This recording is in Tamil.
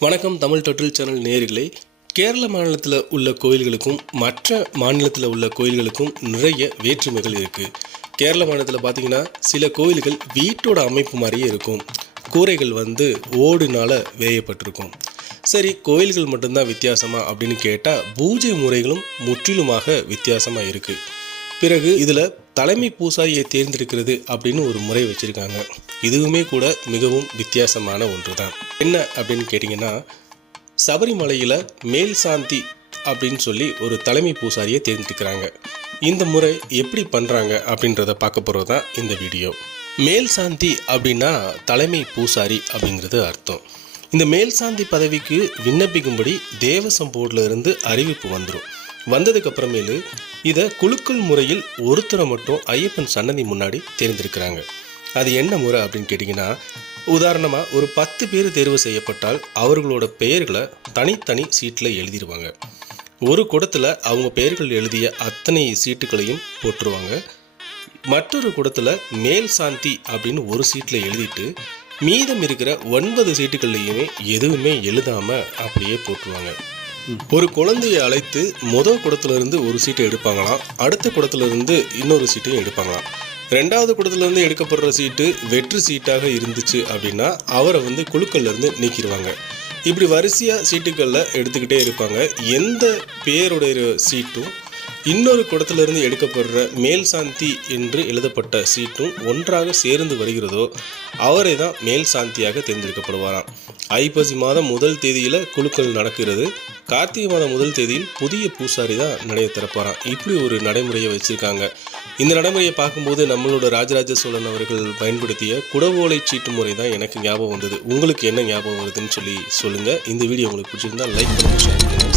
வணக்கம் தமிழ் டோட்டல் சேனல் நேயர்களே. கேரள மாநிலத்தில் உள்ள கோயில்களுக்கும் மற்ற மாநிலத்தில் உள்ள கோயில்களுக்கும் நிறைய வேற்றுமைகள் இருக்குது. கேரள மாநிலத்தில் பார்த்திங்கன்னா சில கோயில்கள் வீட்டோட அமைப்பு மாதிரியே இருக்கும். கூரைகள் ஓடுனால் வேயப்பட்டிருக்கும். சரி, கோயில்கள் மட்டும்தான் வித்தியாசமா அப்படின்னு கேட்டால் பூஜை முறைகளும் முற்றிலுமாக வித்தியாசமாக இருக்குது. பிறகு இதில் தலைமை பூசாரியை தேர்ந்தெடுக்கிறது அப்படின்னு ஒரு முறை வச்சுருக்காங்க. இதுவுமே கூட மிகவும் வித்தியாசமான ஒன்று தான். என்ன அப்படின்னு கேட்டிங்கன்னா, சபரிமலையில் மேல் சாந்தி அப்படின்னு சொல்லி ஒரு தலைமை பூசாரியை தேர்ந்தெடுக்கிறாங்க. இந்த முறை எப்படி பண்ணுறாங்க அப்படின்றத பார்க்க போகிறது தான் இந்த வீடியோ. மேல் சாந்தி அப்படின்னா தலைமை பூசாரி அப்படிங்கிறது அர்த்தம். இந்த மேல் சாந்தி பதவிக்கு விண்ணப்பிக்கும்படி தேவசம் போர்டில் இருந்து அறிவிப்பு வந்துடும். வந்ததுக்கு அப்புறமேலு இதை குலுக்கல் முறையில் ஒருத்தரை மட்டும் ஐயப்பன் சன்னதி முன்னாடி தேர்ந்தெடுக்கிறாங்க. அது என்ன முறை அப்படின்னு கேட்டிங்கன்னா, உதாரணமாக ஒரு 10 பேர் தேர்வு செய்யப்பட்டால் அவர்களோட பெயர்களை தனித்தனி சீட்டில் எழுதிடுவாங்க. ஒரு குடத்தில் அவங்க பெயர்கள் எழுதிய அத்தனை சீட்டுகளையும் போட்டுருவாங்க. மற்றொரு குடத்தில் மேல் சாந்தி அப்படின்னு ஒரு சீட்டில் எழுதிட்டு மீதம் இருக்கிற 9 சீட்டுகள்லையுமே எதுவுமே எழுதாமல் அப்படியே போட்டுருவாங்க. ஒரு குழந்தையை அழைத்து முதல் குடத்திலிருந்து ஒரு சீட்டை எடுப்பாங்களாம். அடுத்த குடத்திலிருந்து இன்னொரு சீட்டையும் எடுப்பாங்களாம். 2வது குடத்திலிருந்து எடுக்கப்படுற சீட்டு வெற்று சீட்டாக இருந்துச்சு அப்படின்னா அவரை குழுக்கள்லேருந்து நீக்கிடுவாங்க. இப்படி வரிசையாக சீட்டுகளில் எடுத்துக்கிட்டே இருப்பாங்க. எந்த பேருடைய சீட்டும் இன்னொரு குடத்திலிருந்து எடுக்கப்படுற மேல் சாந்தி என்று எழுதப்பட்ட சீட்டும் ஒன்றாக சேர்ந்து வருகிறதோ அவரை தான் மேல் சாந்தியாக தேர்ந்தெடுக்கப்படுவாராம். ஐப்பசி மாதம் 1 தேதியில் குலுக்கல் நடக்கிறது. கார்த்திகை மாதம் 1 தேதியில் புதிய பூசாரி தான் நடைய திறப்பாராம். இப்படி ஒரு நடைமுறையை வச்சுருக்காங்க. இந்த நடைமுறையை பார்க்கும்போது நம்மளோட ராஜராஜ சோழன் அவர்கள் பயன்படுத்திய குடவோலை சீட்டு முறை தான் எனக்கு ஞாபகம் வந்தது. உங்களுக்கு என்ன ஞாபகம் வருதுன்னு சொல்லி சொல்லுங்கள். இந்த வீடியோ உங்களுக்கு பிடிச்சிருந்தா லைக் பண்ணுங்கள், ஷேர் பண்ணுங்கள்,